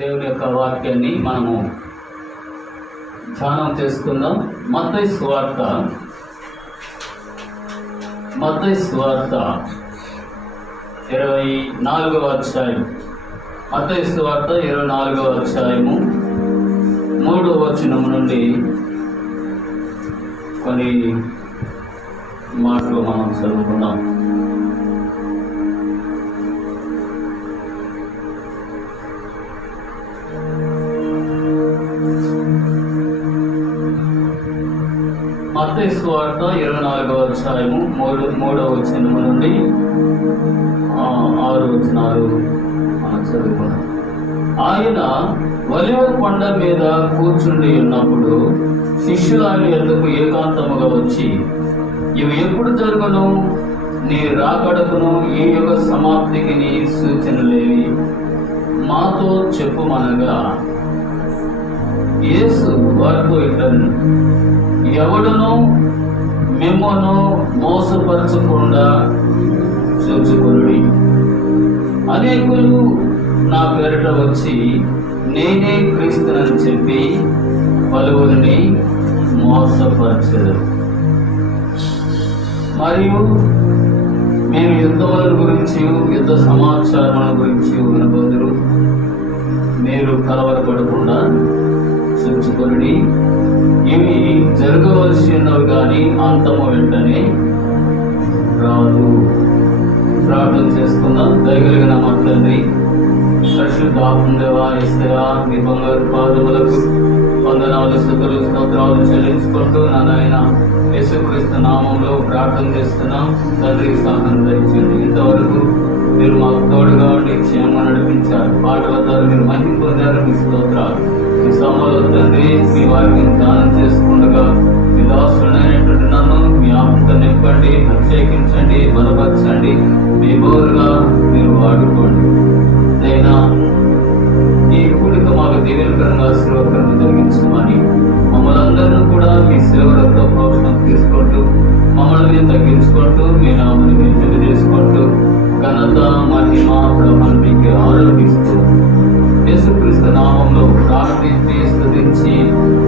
దేవుని యొక్క వాక్యాన్ని మనము ధ్యానం చేసుకుందాం. మత్తయి సువార్త 24వ అధ్యాయం. మత్తయి సువార్త 24వ అధ్యాయము 3వ వచనం నుండి కొన్ని మాటలు మనం చదువుకుందాం. మత్తయి సువార్త 24వ అధ్యాయము 3వ వచనం నుండి 6 వచనాలు మనం చదువుకున్నాం. ఆయన ఒలీవ కొండ మీద కూర్చుండి ఉన్నప్పుడు శిష్యులు ఆయన యొద్దకు ఏకాంతముగా వచ్చి, ఇవి ఎప్పుడు జరుగును? నీ రాకడకును ఈ యుగ సమాప్తికి నీ సూచనలేవి మాతో చెప్పుమనగా, యేసు వారితో ఇట్లనెను, ఎవడును మిమ్మును మోసపరచకుండా చూచుకొనుడి. అనేకులు నా పేరిట వచ్చి నేనే క్రీస్తునని చెప్పి పలువురిని మోసపరచెదరు. మరియు మేము యుద్ధముల గురించి యుద్ధ సమాచారముల గురించి వినబోదురు. మీరు కలవరపడకుండా చూచుకొనుడి. ఇవి జరగవలసి ఉన్నవి కానీ అంతము వెంటనే రాదు. ప్రార్థన చేసుకుందాం. దయగలిగిన మా తండ్రి, పరిశుద్ధాత్మదేవా, యేసయ్యా, మీ బంగారు పాదములకు వందనాలు, స్తుతులు, స్తోత్రాలు చెల్లించుకుంటూ నాయన యేసుక్రీస్తు నామంలో ప్రార్థన చేస్తున్నాం. తండ్రి సహాయం దయచేయండి. ఇంతవరకు మీరు మాకు తోడుగా ఉండి క్షేమంగా నడిపించారు. పాటల ద్వారా మీరు మహిమ పొందారు. మీ స్తోత్రాలు. ఈ సమయంలో తండ్రి మీ వారికి దానం చేసుకుండగా మీ దాసులైనటువంటి నన్ను మీ ఆత్మతో నింపండి, అభిషేకించండి, బలపరచండి. మీ బోరుగా మీరు వాడుకోండి. అయినా ఈ కూడిక మాకు దీవెనకరంగా ఆశీర్వాదకరంగా జరిగించమని మమ్మల్ని అందరూ కూడా మీ సేవలతో ప్రోక్షణం తీసుకుంటూ మమ్మల్ని తగ్గించుకుంటూ మీ నామని మీరు తెలియజేసుకుంటూ ఘనత మహిమ ప్రభావం మీకు ఆరోపిస్తూ యేసుక్రీస్తు నామంలో ప్రార్థించి స్తుతించి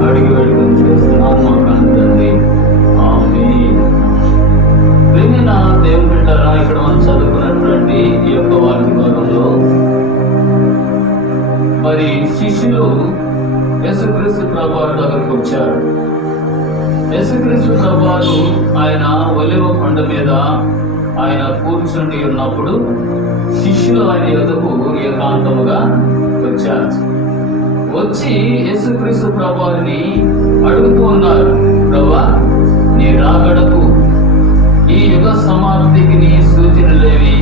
అడిగి వేడుకొని చేస్తున్నాం మా తండ్రి. ఆమేన్. ప్రియమైన దేవుని బిడ్డలారా, ఇక్కడ మనం చదువుకున్నటువంటి ఈ యొక్క వాక్య భాగంలో మరి శిష్యులు యేసుక్రీస్తు ప్రభువారి దగ్గరకు వచ్చారు. యేసుక్రీస్తు ప్రభువారు ఆయన ఒలీవ కొండ మీద ఆయన కూర్చుండి ఉన్నప్పుడు శిష్యులు ఆయన యొద్దకు ఏకాంతముగా వచ్చారు. వచ్చి యేసుక్రీస్తు ప్రభువారిని అడుగుతూ ఉన్నారు, ప్రభువా, నీ రాకడకు ఈ యుగ సమాప్తికి నీ సూచనలేవి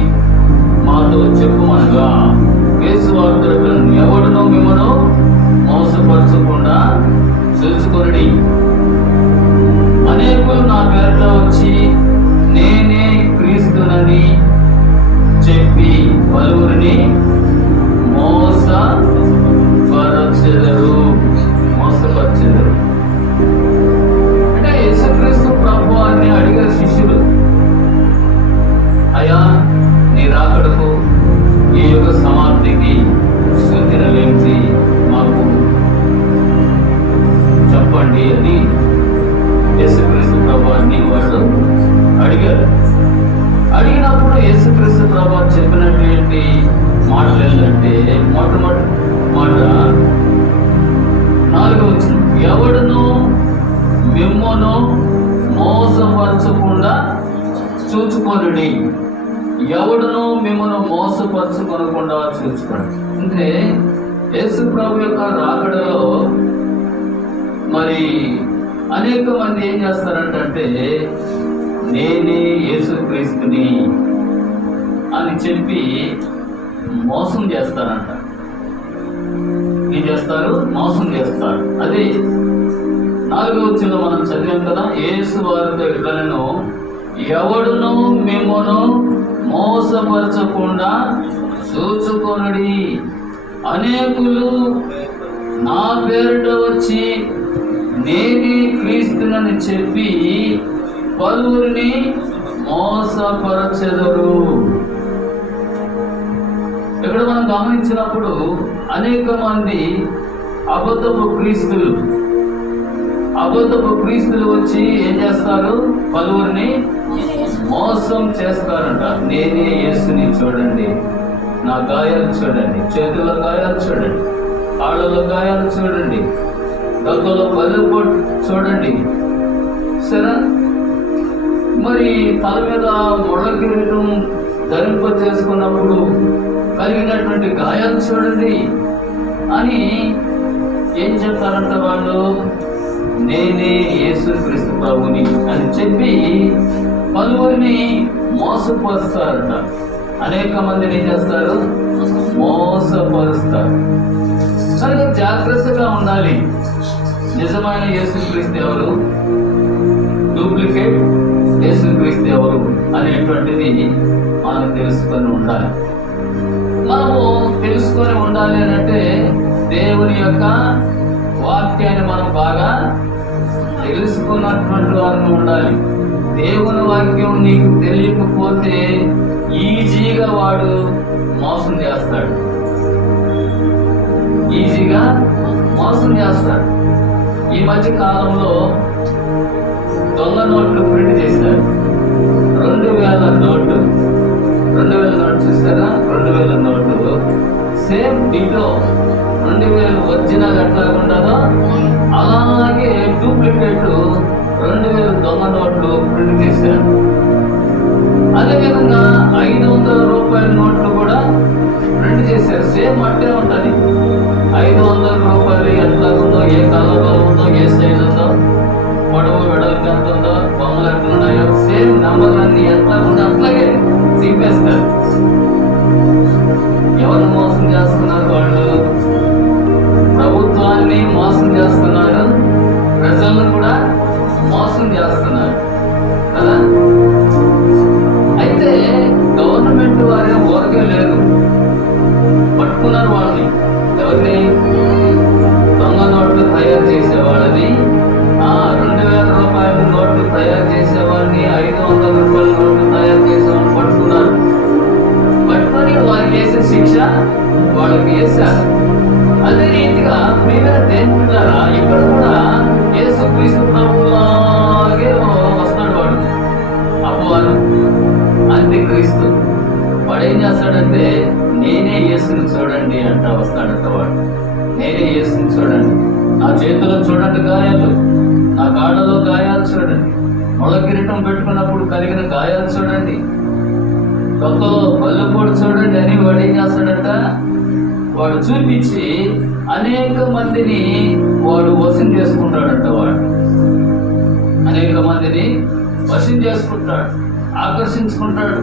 మాతో చెప్పుమనగా, యేసు వారితో ఎవడునో మిమ్మను మోసపరచకుండా చూచుకొనుడి. అనేకులు నా పేరిట వచ్చి నేనే క్రీస్తునని చెప్పి పలువురిని మోసపరచెదరు. అంటే యేసుక్రీస్తు ప్రభువారిని అడిగారు శిష్యులు, అయ్యా, నీ రాకడకు ఈ యుగ సమాప్తికి సూచనలేంటి మాకు చెప్పండి అని యేసుక్రీస్తు ప్రభువారిని వాళ్ళు అడిగారు. అడిగినప్పుడు యేసుక్రీస్తు ప్రభువారు చెప్పినటువంటి మాటలు ఏంటంటే, మొట్టమొదటి మాట 4వ వచనం, ఎవడును మిమ్మును మోసపరచకుండా చూచుకొనుడి. ఎవడును మిమ్మల్ని మోసపరచుకొనకుండా చూసుకోండి. అంటే యేసు ప్రభు యొక్క రాకడలో మరి అనేక మంది ఏం చేస్తారంటే, నేనే యేసుక్రీస్తుని అని చెప్పి మోసం చేస్తారంట. ఏం చేస్తారు? మోసం చేస్తారు. అదే 4వ వచనంలో మనం చదివాం కదా, యేసు వారితో ఇట్లనెను, ఎవడును మిమ్మును మోసపరచకుండా చూచుకొనుడి. అనేకులు నా పేరిట వచ్చి నేనే క్రీస్తునని చెప్పి పలువురిని మోసపరచెదరు. ఇక్కడ మనం గమనించినప్పుడు అనేక మంది అబద్ధపు క్రీస్తులు వచ్చి ఏం చేస్తారు? పలువురిని మోసం చేస్తారంట. నేనే యేసుని చూడండి, నా గాయాలు చూడండి, చేతుల గాయాలు చూడండి, కాళ్ళలో గాయాలు చూడండి, దగ్గరలో పల్లెపోటు చూడండి. సరే, మరి తల మీద ముళ్ళ కిరీటం ధరింప చేసుకున్నప్పుడు కలిగినటువంటి గాయాలు చూడండి అని ఏం చెప్తారంట వాళ్ళు? నేనే యేసుక్రీస్తు ప్రభుని అని చెప్పి పలువురిని మోసపరుస్తారట. అనేక మందిని ఏం చేస్తారు? మోసపరుస్తారు. కనుక జాగ్రత్తగా ఉండాలి. నిజమైన యేసుక్రీస్తు ఎవరు, డూప్లికేట్ యేసుక్రీస్తు ఎవరు అనేటువంటిది మనం తెలుసుకొని ఉండాలి. మనము తెలుసుకొని ఉండాలి అని అంటే దేవుని యొక్క వాక్యాన్ని మనం బాగా తెలుసుకున్నటువంటి వారిని ఉండాలి. దేవుని వాక్యం నీకు తెలియకపోతే ఈజీగా వాడు మోసం చేస్తాడు. ఈ మధ్య కాలంలో దొంగ నోట్లు ప్రింట్ చేశారు. 2000 నోటు చూస్తారా? 2000 నోట్లు సేమ్ డిటో 2000 ఒరిజినల్ ఎట్లా ఉండదో అలాగే డూప్లికేట్ 2000 దొంగ నోట్లు ప్రింట్ చేశారు. అదేవిధంగా 500 రూపాయల నోట్లు కూడా ప్రింట్ చేశారు. సేమ్ అట్టే ఉంటుంది. 500 రూపాయలు ఎట్లా ఉందో, ఏ కలర్లో ఉందో, ఏ సైజ్ ఉందో, పొడవు వెడల్పు ఎంత ఉందో, బొమ్మలు ఎట్లా ఉన్నాయో సేమ్ నెంబర్లన్నీ ఎట్లా ఉందో అట్లాగే తీపేస్తారు. ఎవరు మోసం చేస్తున్నారు? వాళ్ళు ప్రభుత్వాన్ని మోసం చేస్తున్నారు, ప్రజలను కూడా మోసం చేస్తున్నారు కదా. అయితే గవర్నమెంట్ వారే ఊరకే లేరు, పట్టుకున్నారు వాళ్ళని. ఎవరిని? దొంగ నోట్లు తయారు చేసేవాళ్ళని, 2000 రూపాయల నోట్లు తయారు చేసేవాళ్ళని, 500 రూపాయల నోట్లు తయారు చేసేవాళ్ళని పట్టుకున్నారు. పట్టుకొని వారికి వేసే శిక్ష వాళ్ళకి వేశారు. అదే రీతిగా ప్రియమైన దేవులారా, ఇక్కడ కూడా యేసుక్రీస్తు ప్రభువులాగే వస్తాడు వాడు, అపవాదు, అంత్యక్రీస్తు. వాడు ఏం చేస్తాడంటే నేనే యేసుని చూడండి అంట వస్తాడంట వాడు. నేనే యేసుని చూడండి, నా చేతిలో చూడండి గాయాలు, నా కాళ్ళలో గాయాలు చూడండి, ముళ్ళ కిరీటం పెట్టుకున్నప్పుడు కలిగిన గాయాలు చూడండి, తొక్కలో పల్లెపోటు చూడండి అని వాడు ఏం చేస్తాడంట? వాడు చూపించి అనేక మందిని వాడు వశం చేసుకుంటాడంట. వాడు అనేక మందిని వశం చేసుకుంటాడు, ఆకర్షించుకుంటాడు.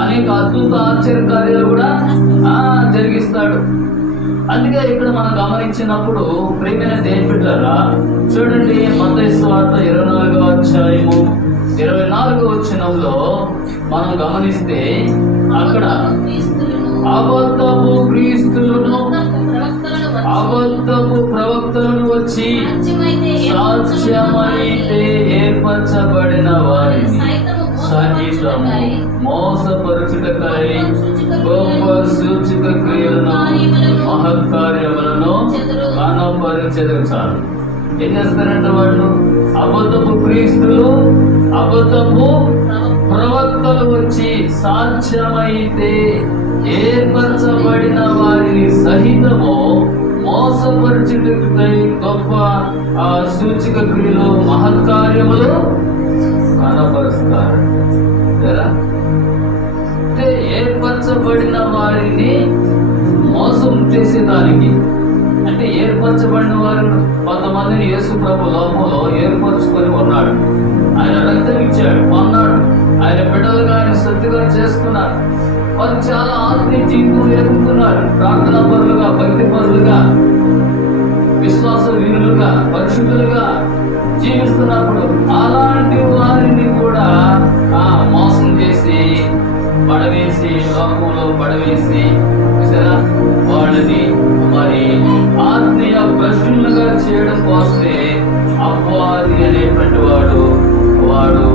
అనేక అద్భుత ఆశ్చర్య కార్యాలు కూడా జరిగిస్తాడు. అందుకే ఇక్కడ మనం గమనించినప్పుడు ప్రియమైన దేవుని బిడ్డలారా చూడండి, మత్తయి సువార్త 24వ అధ్యాయము 24వ వచనంలో మనం గమనిస్తే అక్కడ అబద్ధపు క్రీస్తులను, అబద్ధపు ప్రవక్తలను వచ్చి సాక్ష్యమైతే ఏర్పరచబడిన వారిని సహితము మోసపరచుటకై గొప్ప సూచక క్రియలను, మహత్కార్యములను కనపరిచెదరు. చాలు. ఏం చేస్తారంట వాళ్ళు? అబద్ధపు క్రీస్తులు, అబద్ధపు ప్రవక్తలు వచ్చి సాధ్యమైతే ఏర్పరచబడిన వారిని సహితము మోసపరచుటకై గొప్ప సూచక క్రియలు, మహత్కార్యములు కనపరుస్తారు. అంటే ఏర్పరచబడిన వారిని మోసం చేసేదానికి, అంటే ఏర్పరచబడిన వారు కొంతమందిని యేసు ప్రభు లోపంలో ఏర్పరచుకొని ఉన్నాడు. ఆయన రక్తం ఇచ్చాడు, కొన్నాడు. ఆయన బిడ్డలుగా ఆయన సొత్తుగా చేసుకున్నారు. వారు చాలా ఆత్మీయ జీవితం ఎదుగుతున్నారు. ప్రార్థనా పరులుగా, భక్తి పరులుగా, విశ్వాస వీరులుగా, పరిశుద్ధులుగా జీవిస్తున్నప్పుడు అలాంటి వారిని కూడా మోసం చేసి పడవేసి, లోకంలో పడవేసి వాళ్ళని మరి ఆత్మీయ ప్రశ్నలుగా చేయడం కోసమే అపవాది అనేటువంటి వాడు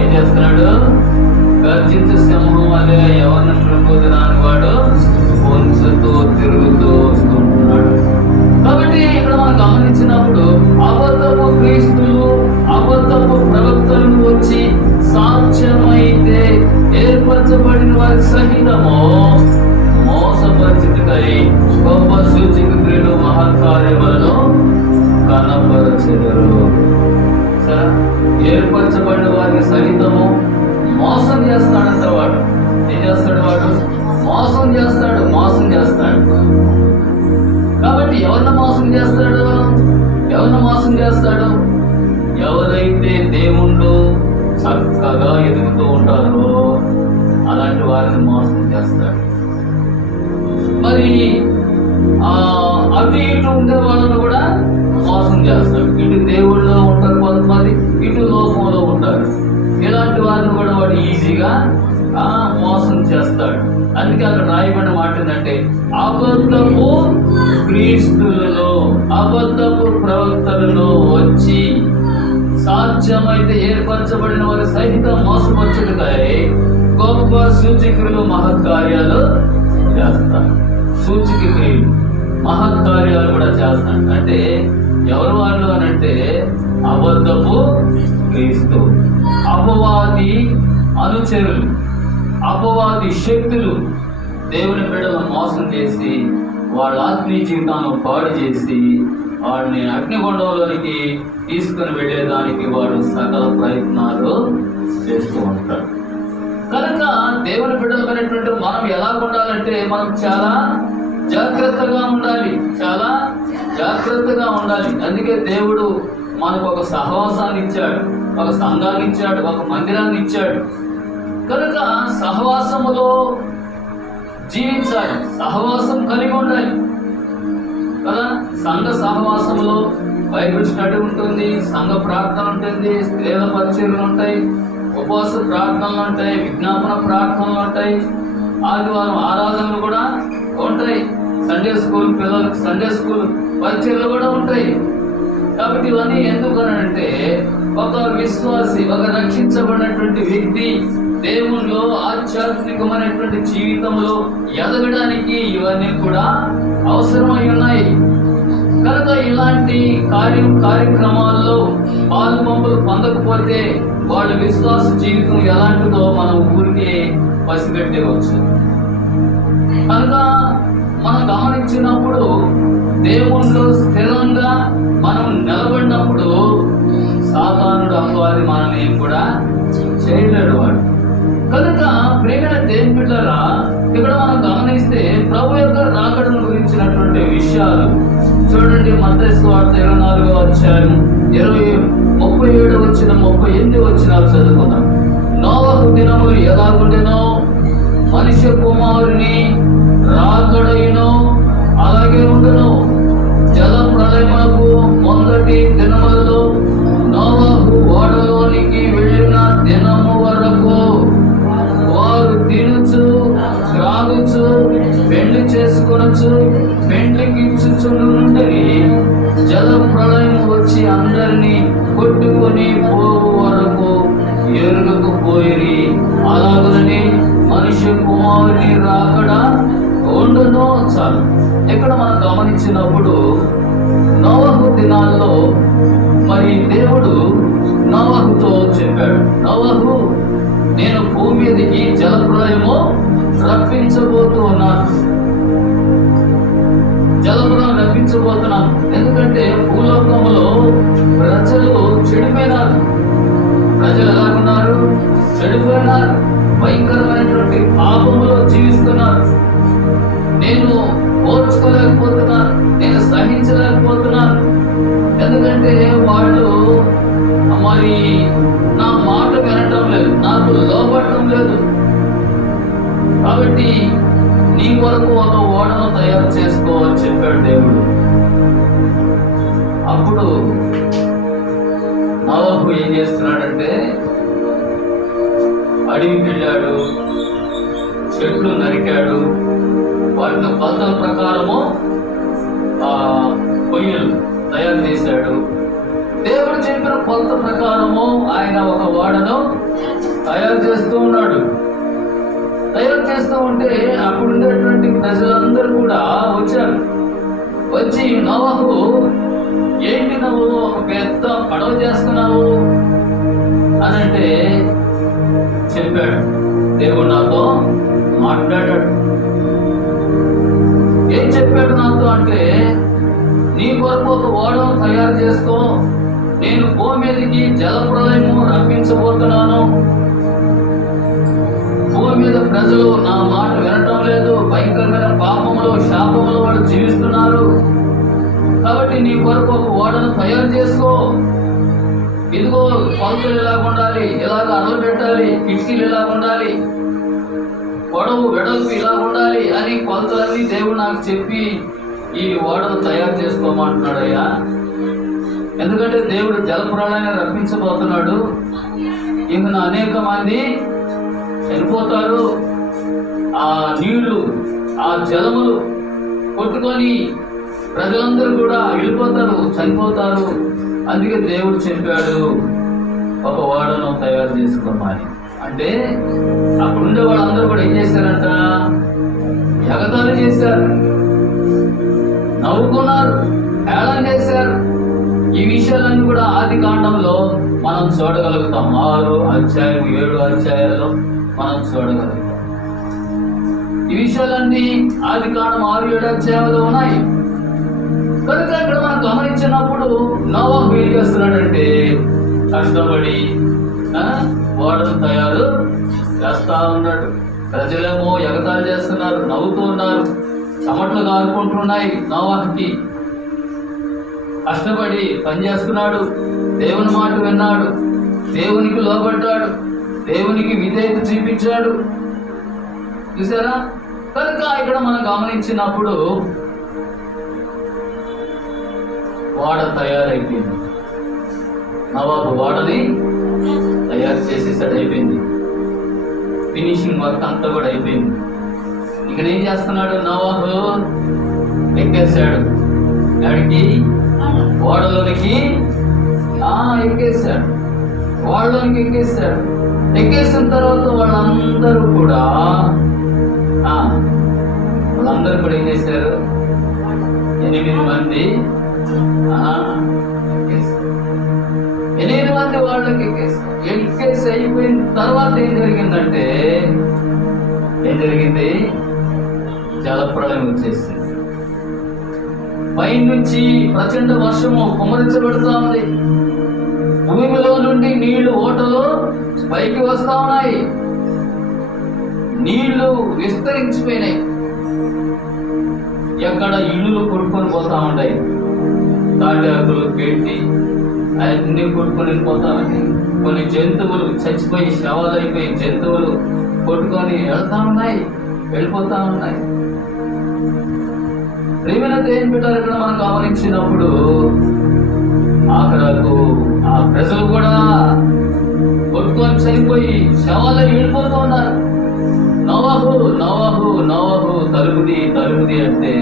ఏం చేస్తున్నాడు? గర్జించు సింహం వలె ఎవరిని కృంగుదరాని వాడు పొంచుతూ తిరుగుతూ ఏర్పరచబడిన వారిని సహితము మోసం చేస్తాడంట. వాడు ఏం చేస్తాడు? వాడు మోసం చేస్తాడు. కాబట్టి ఎవరిని మోసం చేస్తాడు? ఎవరైతే దేవుళ్ళు చక్కగా ఎదుగుతూ ఉంటారో అలాంటి వారిని మోసం చేస్తాడు. మరి అటు ఇటు ఉండే వాళ్ళను కూడా మోసం చేస్తాడు. ఇటు దేవుళ్ళలో ఉంటారు కొంతమంది, ఇటు లోకంలో ఉంటారు. ఇలాంటి వారిని కూడా వాడు ఈజీగా మోసం చేస్తాడు. అందుకే అక్కడ రాయబడిన మాట ఏంటంటే, అబద్ధపు క్రీస్తులలో, అబద్ధపు ప్రవక్తలలో వచ్చి సాధ్యమైతే ఏర్పరచబడిన వారి సైతం మోసపరచుటకై గొప్ప సూచక్రియలు మహత్కార్యాలు చేస్తారు. సూచక క్రియలు మహత్కార్యాలు కూడా చేస్తాడు. అంటే ఎవరు వాళ్ళు అని అంటే అబద్ధపు క్రీస్తు, అపవాది అనుచరులు, అపవాది శక్తులు దేవుని బిడ్డలను మోసం చేసి వాళ్ళ ఆత్మీయ జీవితాన్ని పాడు చేసి వాడిని అగ్నిగుండంలోనికి తీసుకుని వెళ్ళేదానికి వాడు సకల ప్రయత్నాలు చేస్తూ ఉంటాడు. కనుక దేవుని బిడ్డలమైనటువంటి మనం ఎలా ఉండాలంటే మనం చాలా జాగ్రత్తగా ఉండాలి. అందుకే దేవుడు మనకు ఒక సహవాసాన్ని ఇచ్చాడు, ఒక సంఘాన్ని ఇచ్చాడు, ఒక మందిరాన్ని ఇచ్చాడు. కనుక సహవాసములో జీవించాలి, సహవాసం కలిగి ఉండాలి కదా. సంఘ సహవాసంలో బైబిల్ స్టడీ ఉంటుంది, సంఘ ప్రార్థన ఉంటుంది, స్త్రీల పరిచర్యలు ఉంటాయి, ఉపవాస ప్రార్థనలు ఉంటాయి, విజ్ఞాపన ప్రార్థనలు ఉంటాయి, ఆదివారం ఆరాధనలు కూడా ఉంటాయి, సండే స్కూల్ పిల్లలకు సండే స్కూల్ పరిచర్యలు కూడా ఉంటాయి. కాబట్టి ఇవన్నీ ఎందుకనంటే ఒక విశ్వాసి, ఒక రక్షించబడినటువంటి వ్యక్తి దేవునిలో ఆధ్యాత్మికమైనటువంటి జీవితంలో ఎదగడానికి ఇవన్నీ కూడా అవసరమై ఉన్నాయి. కనుక ఇలాంటి కార్యక్రమాల్లో పాలుపంపులు పొందకపోతే వాళ్ళ విశ్వాస జీవితం ఎలాంటిదో మనం ఊరికే పసిగట్టవచ్చు. కనుక మనం గమనించినప్పుడు దేవునిలో స్థిరంగా మనం నిలబడినప్పుడు సాతానుడు అపవాది మనం ఏం కూడా చేయలేడు వాడు. కనుక ప్రేమైన దేవుని బిడ్డలారా, ఇక్కడ మనం గమనిస్తే ప్రభు యొక్క రాకడను గురించినటువంటి విషయాలు చూడండి. మత్తయి సువార్త 24వ అధ్యాయం 37 వచ్చిన 38 వచనాలు చదువుకుందాం. నోవహు దినములు ఎలాగుండెనో మనుష్య కుమారుని రాకడయును అలాగే ఉండును. జల ప్రళయమునకు మొదటి దినములలో నోవహు ఓడలోనికి వెళ్ళిన దినము వరకు వారు తినుచు త్రాగుచు పెండ్లి చేసుకొనొచ్చు పెండ్లికిచ్చుచుండునని జల ప్రళయం వచ్చి అందరినీ కొట్టుకొని పోవు వరకు ఎరుగకపోయిరి. అలాగని మనుష్య కుమారుని రాకడ ఉండును. చాలు. ఇక్కడ మనం గమనించినప్పుడు నోవహు దినాల్లో మరి దేవుడు నోవహుతో చెప్పాడు, నోవహు నేను భూమి మీదకి జలప్రలయము రప్పించబోతున్నాను. ఎందుకంటే భూలోకంలో ప్రజలు చెడిపోయినారు. ప్రజలు ఎలాగున్నారు? చెడిపోయినారు, భయంకరమైనటువంటి పాపములో జీవిస్తున్నారు. నేను ఓర్చుకోలేకపోతున్నాను, నేను సహించలేకపోతున్నాను. ఎందుకంటే వాళ్ళు మరి నా మాట వినటం లేదు, నాకు లోబడటం లేదు. కాబట్టి నీ కొరకు ఒక ఓడను తయారు చేసుకోవని చెప్పాడు దేవుడు. అప్పుడు నోవహు ఏం చేస్తున్నాడంటే అడవికి వెళ్ళాడు, చెట్లు నరికాడు, వాటిని కొలతల ప్రకారము పొయ్యలు తయారు చేశాడు. దేవుడు చెప్పిన కొలత ప్రకారము ఆయన ఒక ఓడను తయారు చేస్తూ ఉన్నాడు. తయారు చేస్తూ ఉంటే అప్పుడు ఉండేటువంటి ప్రజలందరూ కూడా వచ్చారు. వచ్చి నోవహు ఏంటి నువ్వు ఒక పెద్ద పడవ చేస్తున్నావు అని అంటే చెప్పాడు. దేవుడు నాతో మాట్లాడాడు. ఏం చెప్పాడు నాతో అంటే, నీ కొరకు ఒక ఓడను తయారు చేసుకో, నేను భూమి మీదకి జలప్రలయము రప్పించబోతున్నాను. భూమి మీద ప్రజలు నా మాట వినటం లేదు, భయంకరమైన పాపములో శాపములో వాళ్ళు జీవిస్తున్నారు. కాబట్టి నీ కొరకు ఒక ఓడను తయారు చేసుకో. ఇదిగో పంతులు ఇలాగ ఉండాలి, ఇలాగ అరలు పెట్టాలి, కిటికీలు ఇలాగ ఉండాలి, పొడవు వెడల్పు ఇలా ఉండాలి అని కొలతలన్నీ దేవుడు నాకు చెప్పి ఈ ఓడను తయారు చేసుకోమంటున్నాడయ్యా. ఎందుకంటే దేవుడు జలప్రళయాన్ని రప్పించబోతున్నాడు. ఇందున అనేక మంది చనిపోతారు. ఆ నీళ్లు, ఆ జలములు కొట్టుకొని ప్రజలందరూ కూడా వెళ్ళిపోతారు, చనిపోతారు. అందుకే దేవుడు చెప్పాడు ఒక ఓడను తయారు చేసుకోమని. అంటే అక్కడుండే వాళ్ళందరూ కూడా ఏం చేశారంట? ఎగతాళి చేశారు, నవ్వుకున్నారు, హేళన చేశారు. ఈ విషయాలన్నీ కూడా ఆది కాండంలో మనం చూడగలుగుతాం. 6 అధ్యాయం 7 అధ్యాయాల్లో మనం చూడగలుగుతాం. ఈ విషయాలన్నీ ఆది కాండం 6, 7 అధ్యాయాల్లో ఉన్నాయి. కనుక ఇక్కడ మనం గమనించినప్పుడు నోవాహు ఏం చేస్తున్నాడంటే కష్టపడి ఓడను తయారు చేస్తా ఉన్నాడు. ప్రజలేమో ఎగతాళి చేస్తున్నారు, నవ్వుతూ ఉన్నారు, చెమట్లు కారుకుంటున్నాయి. నోవాహుకి కష్టపడి పనిచేస్తున్నాడు, దేవుని మాట విన్నాడు, దేవునికి లోబడ్డాడు, దేవునికి విధేయత చూపించాడు. చూసారా? కనుక ఇక్కడ మనం గమనించినప్పుడు ఓడ తయారైపోయింది. నవాబు ఓడని తయారు చేసేసాడు, అయిపోయింది. ఫినిషింగ్ వర్క్ అంతా కూడా అయిపోయింది. ఇక్కడ ఏం చేస్తున్నాడు? నవాబు ఎక్కేశాడు. ఎక్కడికి? ఓడలోనికి ఎక్కేశాడు. ఓడలోనికి ఎక్కేశాడు. ఎక్కేసిన తర్వాత వాళ్ళందరూ కూడా ఏం చేశారు? 8 మంది 8 మంది వాళ్ళకి ఎక్కేసి అయిపోయిన తర్వాత ఏం జరిగిందంటే జలప్రళయం వచ్చేసింది. పైనుంచి ప్రచండ వర్షము కుమరించబడుతూ ఉంది. భూమిలో నుండి నీళ్లు ఓటలు పైకి వస్తా ఉన్నాయి. నీళ్లు విస్తరించిపోయినాయి. ఎక్కడ ఇల్లులు కొట్టుకొని పోతా ఉన్నాయి. తాటాకులు పెట్టి అన్ని కొట్టుకొని వెళ్ళిపోతా ఉన్నాయి. కొన్ని జంతువులు చచ్చిపోయి శవాలు అయిపోయి జంతువులు కొట్టుకొని వెళ్తా ఉన్నాయి, వెళ్ళిపోతా ఉన్నాయి. ప్రేమైన దేవుని బిడ్డలు ఇక్కడ మనం గమనించినప్పుడు ఆఖరకు ఆ ప్రజలు కూడా కొట్టుకొని చనిపోయి శవాలు వెళ్ళిపోతూ ఉన్నారు. నోవాహు నోవాహు నోవాహు తలుపుది తలుపుది అంటే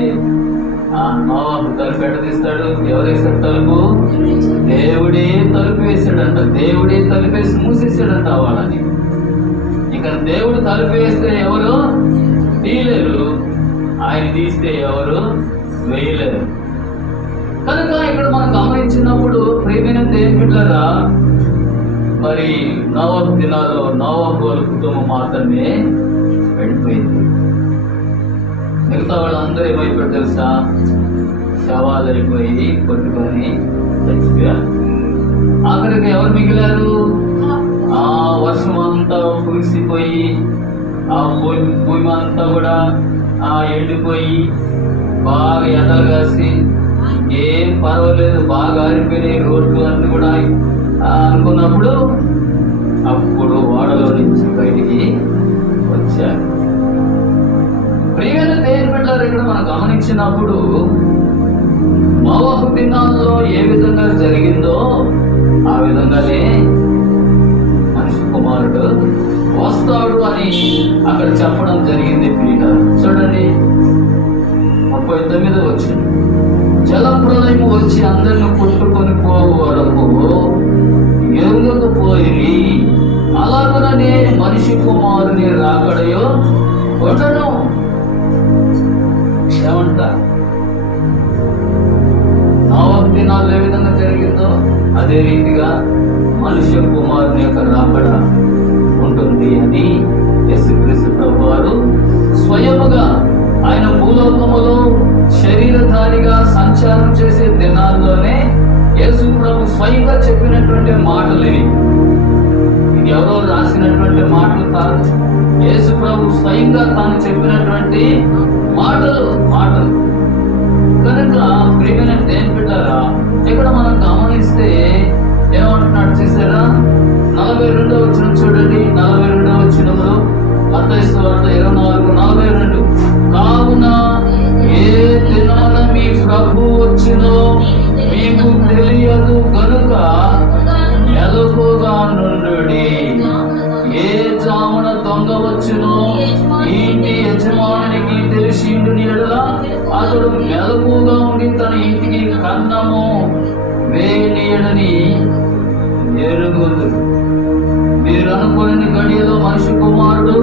ఆ నోవాహు తలుపు ఎట్ట తీస్తాడు? ఎవరేసాడు తలుపు? దేవుడే తలుపు వేసాడంట. దేవుడే తలుపేసి మూసేసాడంట వాళ్ళని. ఇక దేవుడు తలుపు వేస్తే ఎవరు తీయలేరు, ఆయన తీస్తే ఎవరు వేయలేరు. కనుక ఇక్కడ మనం గమనించినప్పుడు ప్రేమైన దేవుని బిడ్డలారా, మరి నోవాహు దినాల్లో నోవాహు వాళ్ళ కుటుంబం మాత్రమే వెళ్ళిపోయింది. మిగతా వాళ్ళందరూ ఏమైపోయారు తెలుసా? శవాలు అయిపోయి కొట్టుకొని చచ్చిపోయారు. ఆఖరికి ఎవరు మిగిలారు? ఆ వర్షం అంతా కురిసిపోయి ఆ భూమి అంతా కూడా ఎండిపోయి బాగా ఎండలు కాసి ఏం పర్వాలేదు, బాగా ఆరిపోయినాయి రోడ్లు అన్ని కూడా అనుకున్నప్పుడు అప్పుడు ఓడలో నుంచి బయటికి వచ్చారు. ప్రియమైన దేవుని బిడ్డలారా, ఇక్కడ మనం గమనించినప్పుడు నోవాహు దినాల్లో ఏ విధంగా జరిగిందో ఆ విధంగానే మనిషి కుమారుడు వస్తాడు అని అక్కడ చెప్పడం జరిగింది. ప్రియులారా చూడండి, 39 వచ్చింది. జలప్రలయం వచ్చి అందరిని కొట్టుకొని పోవు వరకు ఎరుగకపోయి అలాగనే మనిషి కుమారుని రాకడయో కొట్టను. ఏమంటారు? నోవాహు దినాల్లో ఏ విధంగా జరిగిందో అదే రీతిగా మనుష్య కుమారుని యొక్క రాకడ ఉంటుంది అని యేసుక్రీస్తు ప్రభువారు స్వయముగా ఆయన భూలోకములో శరీరధారిగా సంచారం చేసే దినాల్లోనే యేసు ప్రభు స్వయంగా చెప్పినటువంటి మాటలు ఇవి. ఇది ఎవరో రాసినటువంటి మాటలు కాదు. యేసు ప్రభు స్వయంగా తాను చెప్పినటువంటి మాటలు. కనుక ప్రియమైన దేని బిడ్డారా, ఇక్కడ మనం గమనిస్తే ఏమంటున్నాడు చూసారా? 42వ వచనం చూడండి. 42వ వచనంలో మత్తయి సువార్త 24:42 కావున ఏ దినాన మీ ప్రభు వచ్చినో మీకు తెలియదు గనుక మెలకుగా నుండుడి. ఏ జామున దొంగ వచ్చునో ఇంటి యజమానికి తెలిసిండు ఎడల అతడు మెలకుగా ఉండి తన ఇంటికి కన్నము వేయనీయడని ఎరుగుదు. మీరు అనుకుని గడియలో మనిషి కుమారుడు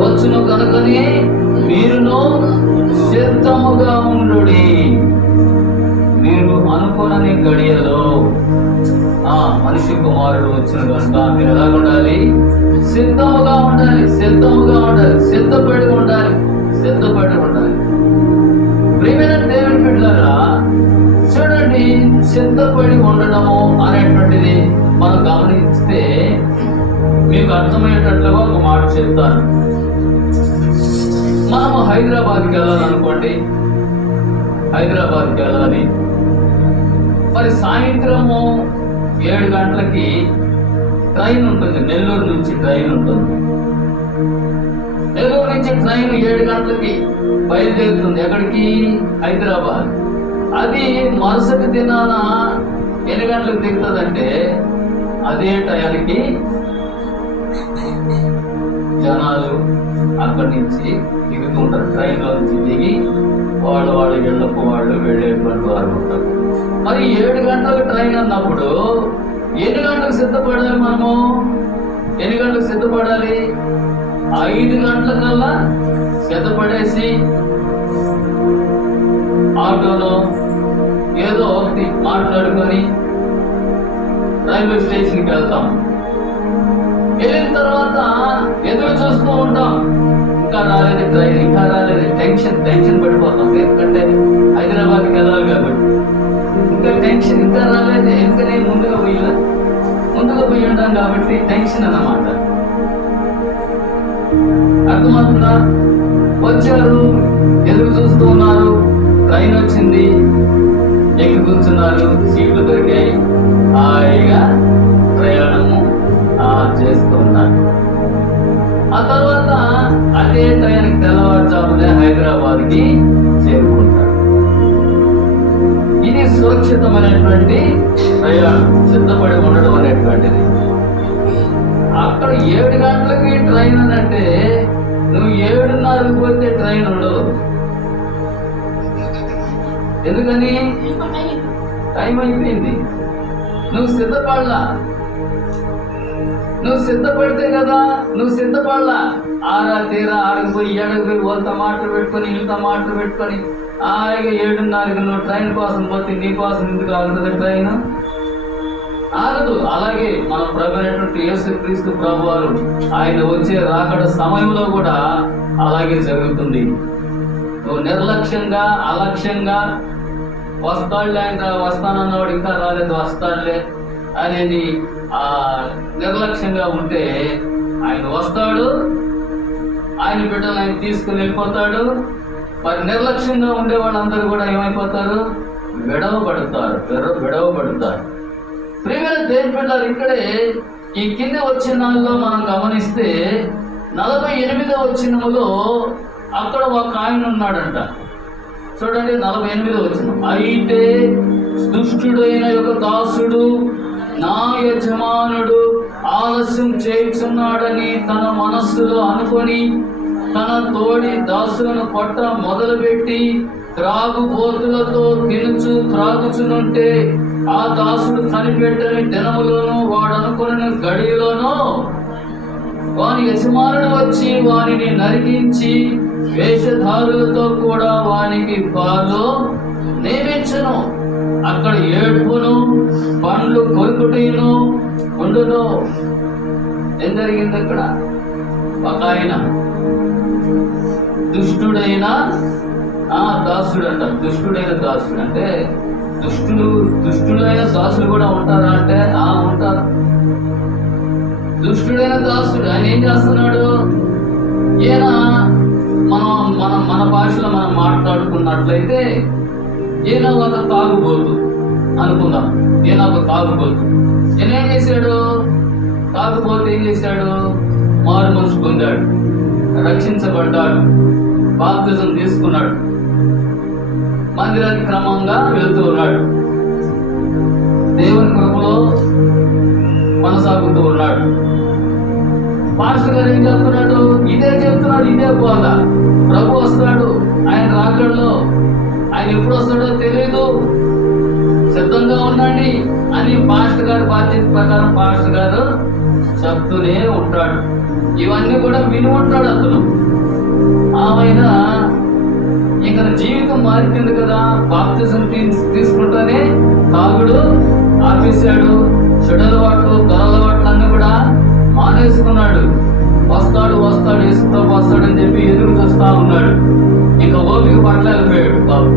వచ్చును కనుకనే మీరును సిద్ధముగా ఉండుడి. మీరు అనుకోనని గడియలో మనిషి కుమారుడు వచ్చిన కనుక మీరు ఎలా ఉండాలి? సిద్ధముగా ఉండాలి. సిద్ధపడి ఉండాలి. ప్రియమైన దేవుని బిడ్డలారా, చూడండి, సిద్ధపడి ఉండడము అనేటువంటిది మనం గమనిస్తే మీకు అర్థమయ్యేటట్లుగా ఒక మాట చెప్తాను. మనము హైదరాబాద్కి వెళ్ళాలనుకోండి. హైదరాబాద్కి వెళ్ళాలి. మరి సాయంత్రము 7 గంటలకి ట్రైన్ ఉంటుంది. నెల్లూరు నుంచి ట్రైన్ ఉంటుంది. నెల్లూరు నుంచి ట్రైన్ 7 గంటలకి బయలుదేరుతుంది. ఎక్కడికి? హైదరాబాద్. అది మరుసటి దినాన ఎన్ని గంటలకు దిగుతుందంటే అదే టయానికి జనాలు అక్కడి నుంచి దిగుతుంటారు. ట్రైన్లో నుంచి దిగి వాళ్ళ ఇళ్లకు వాళ్ళు వెళ్ళేటువంటి వారు ఉంటారు. మరి 7 గంటలకు ట్రైన్ అన్నప్పుడు ఎన్ని గంటలకు సిద్ధపడాలి? మనము ఎన్ని గంటలకు సిద్ధపడాలి? 5 గంటలకల్లా సిద్ధపడేసి ఆటోలో ఏదో ఒకటి మాట్లాడుకొని రైల్వే స్టేషన్కి వెళ్తాం. వెళ్ళిన తర్వాత ఎదురు చూస్తూ ఉంటాం. ఇంకా రాలేదు ట్రైన్, ఇంకా రాలేదు. టెన్షన్ పడిపోతాం. ఎందుకంటే హైదరాబాద్కి వెళ్ళాలి కాబట్టి ఇంకా టెన్షన్, ఇంకా రాలేదు. ఎందుకని ముందుగా పోయి ఉంటాం కాబట్టి టెన్షన్ అన్నమాట. అర్థమవుతుందా? వచ్చారు, ఎదురు చూస్తూ ఉన్నారు. ట్రైన్ వచ్చింది, ఎక్కి కూర్చున్నారు, సీట్లు దొరికాయి, హాయిగా ప్రయాణము చేస్తున్నారు. ఆ తర్వాత అదే ట్రైన్కి తెల్లవారుజామునే హైదరాబాద్కి చేరుకుంటారు. ఇది సురక్షితమైనటువంటి ప్రయాణం, సిద్ధపడి ఉండడం అనేటువంటిది. అక్కడ 7 గంటలకి ట్రైన్ అనంటే నువ్వు 7:30కి పోతే ట్రైన్ ఉండదు. ఎందుకని? టైం అయిపోయింది. నువ్వు సిద్ధపడితే కదా. నువ్వు సిద్ధపడలా. ఆరా తీరా ఆడకపోయి వాళ్ళతో మాటలు పెట్టుకొని వీళ్ళతో మాటలు పెట్టుకొని హాయిగా 7:30కి నువ్వు ట్రైన్ కోసం పోతే నీ కోసం ఎందుకు ఆగుతుంది? ట్రైన్ ఆగదు. అలాగే మన ప్రభువైనటువంటి యేసుక్రీస్తు ప్రభువారు ఆయన వచ్చే రాకడ సమయంలో కూడా అలాగే జరుగుతుంది. నువ్వు నిర్లక్ష్యంగా, అలక్ష్యంగా వస్తాడులే, ఆయన వస్తానన్నవాడు ఇంకా రాలేదు, వస్తాడులే అనేది నిర్లక్ష్యంగా ఉంటే ఆయన వస్తాడు, ఆయన బిడ్డలు ఆయన తీసుకుని వెళ్ళిపోతాడు. మరి నిర్లక్ష్యంగా ఉండే వాళ్ళందరూ కూడా ఏమైపోతారు? విడవబడతారు. ప్రియమైన దేవుని బిడ్డలు, ఇక్కడే ఈ కింద వచనాల్లో మనం గమనిస్తే 48వ వచనములో అక్కడ ఒక ఆయన ఉన్నాడంట. చూడండి, 48వ వచనం. అయితే దుష్టుడైన ఒక దాసుడు నా యజమానుడు ఆలస్యం చేయుచున్నాడని తన మనస్సులో అనుకొని తన తోడి దాసులను కొట్ట మొదలుపెట్టి త్రాగుబోతులతో త్రాగుచునుంటే ఆ దాసుడు కనిపెట్టని దినములోను వాడు అనుకుని గడియలోనూ వాని యజమానుడు వచ్చి వానిని నరికించి వేషధారులతో కూడా వానికి పాలు నియమించును. అక్కడ ఏడ్పును పండ్లు కొరుకుటను ఉండును. ఏం జరిగింది అక్కడ? ఒక ఆయన దుష్టుడైన దాసుడు అంట. దుష్టుడైన దాసుడు అంటే దుష్టుడైన దాసులు కూడా ఉంటారా అంటే ఉంటారు. దుష్టుడైన దాసుడు ఆయన ఏం చేస్తున్నాడు? ఈయన మన భాషలో మనం మాట్లాడుకున్నట్లయితే ఈయన ఒక తాగుబోతు అనుకుందాం. ఈయన ఒక తాగుబోతు. ఈయన ఏం చేశాడు? తాగుబోతు ఏం చేశాడు? మారు మనసు పొందాడు, రక్షించబడ్డాడు, బాప్తిజం తీసుకున్నాడు, మందిరానికి క్రమంగా వెళ్తూ ఉన్నాడు, దేవుని కృపలో కొనసాగుతూ ఉన్నాడు. పాస్టర్ గారు ఏం చెప్తున్నాడు? ఇదే చెప్తున్నాడు, ఇదే బోధ. ప్రభు వస్తాడు, ఆయన రాకడలో. ఆయన ఎప్పుడు వస్తాడో తెలియదు, సిద్ధంగా ఉండండి అని పాస్టర్ గారి బాధ్యత ప్రకారం పాస్టర్ గారు చెప్తూనే ఉంటాడు. ఇవన్నీ కూడా విని ఉంటాడు అతను. ఆయన ఇక జీవితం మారిపోయింది కదా. బాప్తిజం తీసుకుంటూనే తాగుడు ఆపేశాడు, చెడలవాట్లు దొరలవాట్లు అన్ని కూడా మానేసుకున్నాడు. వస్తాడు యేసుతో వస్తాడని చెప్పి ఎదురు చూస్తా ఉన్నాడు. ఇంకా ఓపిక పట్టలేకపోయాడు బాబు.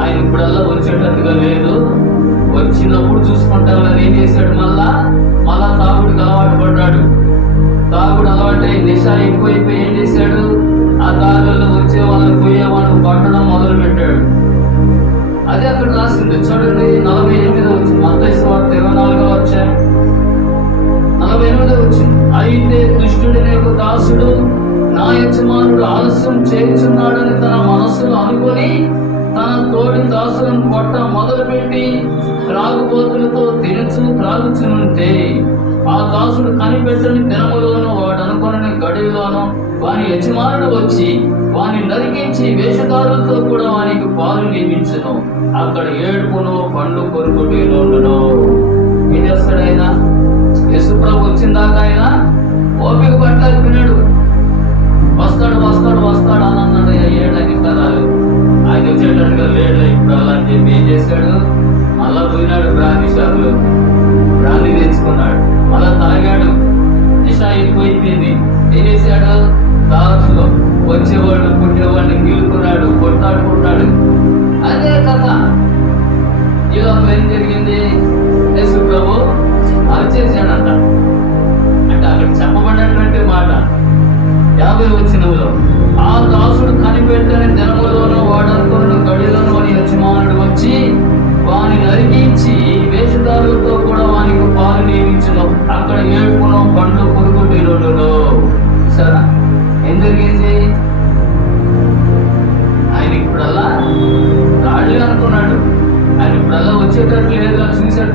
ఆయన ఇప్పుడల్లా వచ్చేటట్టుగా లేదు. వచ్చినప్పుడు చూసుకుంటామని ఏం చేశాడు? మళ్ళా తాగుడికి అలవాటు పడ్డాడు. తాగుడు అలవాటై నిశ ఎక్కువైపోయి ఏం చేశాడు? ఆ దారిలో వచ్చే వాళ్ళని పోయేవాడు పట్టడం మొదలు పెట్టాడు. అదే అక్కడ రాసింది చూడండి, 48 వచ్చింది. మత్తయి సువార్త 24 వచ్చాయి, 48 వచ్చింది. అయితే దుష్టుడనే ఒక దాసుడు నా యజమానుడు ఆలస్యం చేయుచున్నాడని తన మనస్సులో అనుకొని తన తోటి దాసులను కొట్ట మొదలుపెట్టి త్రాగుబోతులతో త్రాగుచునుంటే ఆ దాసుడు కనిపెట్టని దినములోనూ వాడు అనుకుని గడిలోనూ వాని యజమానుడు వచ్చి వాని నరికించి వేషధారులతో కూడా వానికి పాలు నియమించును. అక్కడ ఏడుపును పండ్లు కొరుకుటేనుండును. ఏం చేస్తాడు ఆయన? యేసుప్రభు వచ్చిందాక ఆయన ఓపిక పట్టలేకపోయినాడు. వస్తాడు అని అన్నాడు. 7 తరాలు ఆయన వచ్చేటట్టుగా లేడు ఇప్పుడు అలా అని చెప్పి ఏం చేశాడు? మళ్ళా పోయినాడు బ్రాంతి షాపులో, బ్రాంతి తెచ్చుకున్నాడు, మళ్ళా తాగాడు. నిశ ఎక్కువైపోయింది. ఏం చేశాడు? దాసులో వచ్చేవాడు పుట్టేవాడిని గెలుకున్నాడు, కొట్టాడు. అదే కథ. ఇలా ఏం జరిగింది? యేసు ప్రభు అరిచేసాడంట. అంటే అక్కడ చెప్పబడినటువంటి మాట 50 వచనంలో, ఆ దాసుడు కనిపెట్టని దినములోనూ వాడనుకున్న గడిలోను వాని యజమానుడు వచ్చి వాని నరికించి వేషధారులతో కూడా వానికి పాలు నియమించును. అక్కడ ఏడుపును పండ్లు కొరుకుటేనుండును. సరే, ఏం జరిగింది? ఆయన ఇప్పుడల్లా రాళ్ళే అనుకున్నాడు. ఆయన ఇప్పుడల్లా వచ్చేటట్లు లేదు.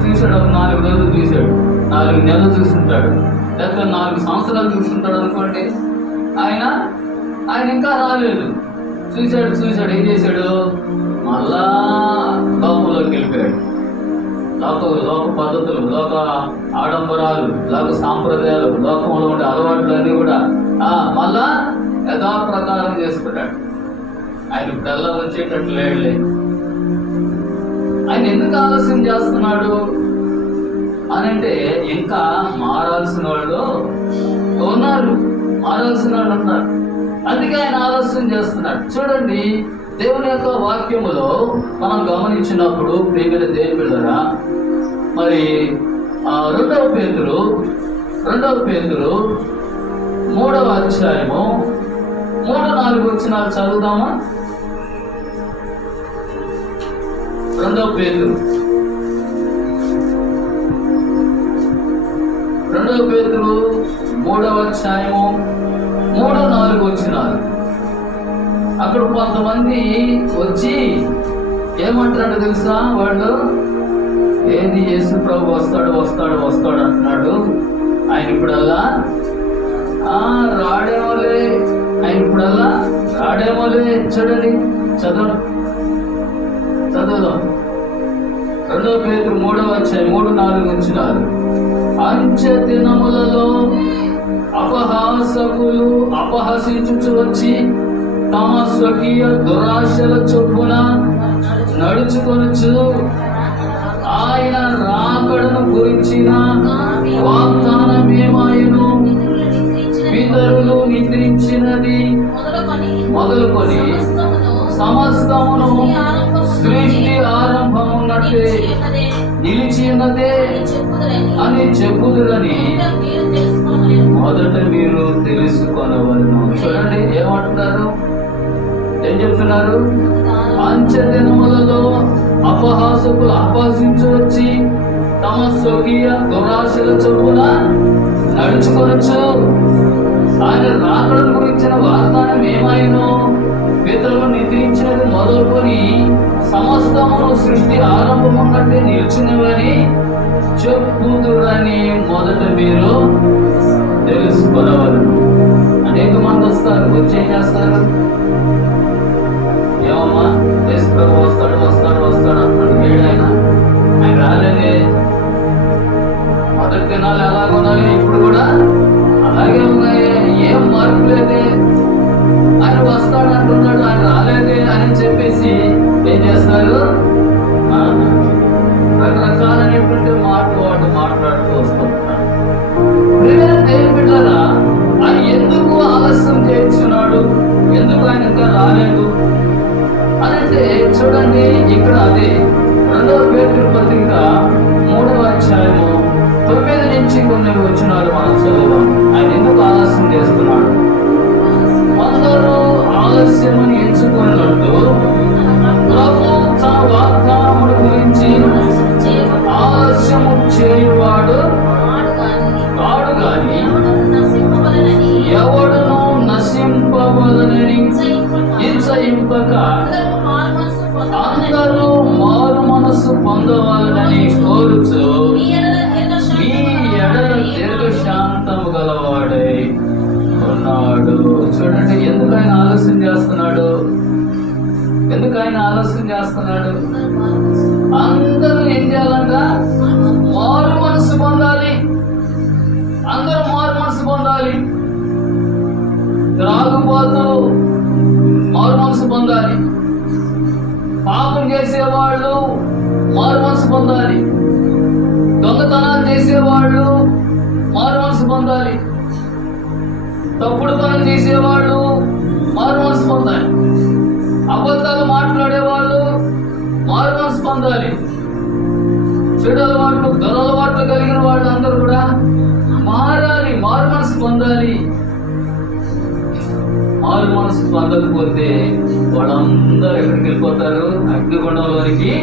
చూశాడు ఒక 4 రోజులు చూశాడు, 4 నెలలు చూస్తుంటాడు, లేకపోతే 4 సంవత్సరాలు చూస్తుంటాడు అనుకోండి. ఆయన ఇంకా రాలేదు. చూశాడు. ఏం చేశాడు? మళ్ళా లోకంలోకి వెళ్ళిపోయాడు. లోక పద్ధతులు, లోక ఆడంబరాలు, లోక సాంప్రదాయాలు, లోకంలో ఉండే అలవాట్లు అన్నీ కూడా మళ్ళా యథాప్రకారం చేసుకున్నాడు. ఆయన ఇప్పుడల్లా వచ్చేటట్లు లేడులే. ఆయన ఎందుకు ఆలస్యం చేస్తున్నాడు అనంటే ఇంకా మారాల్సిన వాళ్ళు ఉన్నారు, అందుకే ఆయన ఆలస్యం చేస్తున్నాడు. చూడండి, దేవుని యొక్క వాక్యములో మనం గమనించినప్పుడు ప్రియమైన దేవుని బిడ్డలారా, మరి 2వ పేతురు 3వ అధ్యాయము 3-4 వచనాలు చదువుదామా? 2వ పేతురు 3వ అధ్యాయము 3-4 వచనాలు. అక్కడ కొంతమంది వచ్చి ఏమంటున్నాడు తెలుసా? వాళ్ళు ఏది యేసు ప్రభు వస్తాడు అంటున్నాడు. ఆయన ఇప్పుడల్లా రాడేమోలే. చూడండి, చదువుదాం. 2వ పేతురు 3వ అధ్యాయం 3-4 వచనాలు. అంచె దినములలో అపహాసకులు అపహసించుచు వచ్చి తమ స్వకీయ దురాశల చొప్పున నడుచుకొనుచు ఆయన రాకడను గురించిన వాగ్దానమేమాయను పితరులు నిద్రించినది మొదలుకొని సమస్తమును సృష్టి ఆరంభమున్నట్టే నిలిచి ఉన్నదే అని చెప్పుదురని మొదట మీరు తెలుసుకొనవలను. చూడండి ఏమంటున్నారు, ఏం చెప్తున్నారు? అంచె దినములలో అపహాసకులు అపహసించి వచ్చి తమ స్వకీయ దురాశల చొప్పున నడుచుకొనొచ్చు. ఆయన రాకడ గురించిన వాగ్దానం ఏమైనో పితరులు నిద్రించినది మొదలుకొని సమస్తమును సృష్టి ఆరంభము కంటే నిలిచినవని చెప్పుదురని మొదట మీరు తెలుసుకొనవలను. అనేక మంది వస్తారు, వచ్చి ఏం చేస్తారు? ఏమమ్మా యేసు ప్రభు వస్తాడు వస్తాడు వస్తాడు అంటాడు. ఆయన రాలేదే. మొదటి దినాలు ఎలాగ ఉన్నాయి, ఇప్పుడు కూడా అలాగే ఉన్నాయి. ఏం మార్పు లేదే. ఆయన వస్తాడు అంటున్నాడు, ఆయన రాలేదే అని చెప్పేసి ఏం చేస్తారు? రకరకాలైనటువంటి మాటలు మాట్లాడుతూ వస్తుంటారు. దేవుని బిడ్డలారా, ఆయన ఎందుకు ఆలస్యం చేస్తున్నాడు, ఎందుకు ఆయన ఇంకా రాలేదు అని అంటే చూడండి, ఇక్కడ అదే 2వ పేతురు పత్రిక 3వ అధ్యాయము 9 నుంచి కొన్ని వచనాలు మనం చదువుదాం. ఆయన ఎందుకు ఆలస్యం చేస్తున్నాడు? అందరూ ఆలస్యమని ఎంచుకున్నట్టు ప్రభు తన వాగ్దానముల గురించి ఆలస్యము చేయువాడు కాడు గాని ఎవడును నశింపవలనని హింసయింపక అందరూ మారు మనస్సు పొందవాలని కోరుచు మీ ఎడల దీర్ఘశాంతము గలవాడై ఉన్నాడు. చూడండి, ఎందుకు ఆయన ఆలస్యం చేస్తున్నాడు? ఎందుకు ఆయన ఆలస్యం చేస్తున్నాడు? అందరూ ఏం చేయాలంట? మారు మనసు పొందాలి. అందరూ మారు మనసు పొందాలి. త్రాగుబోతూ మారు మనసు పొందాలి. పాపం చేసేవాళ్ళు మారు మనసు పొందాలి. దొంగతనాలు చేసేవాళ్ళు మారు మనసు పొందాలి. తప్పుడు పనులు చేసేవాళ్ళు మారు మనసు పొందాలి. అబద్ధాలు మాట్లాడేవాళ్ళు మారు మనసు పొందాలి. చెడు అలవాట్లు దురలవాట్లు కలిగిన వాళ్ళు అందరూ కూడా మారాలి, మారు మనసు పొందాలి. మారు మనసు పొందకపోతే వాళ్ళందరూ ఎక్కడికి వెళ్ళిపోతారు? అగ్నిగుండంలోనికి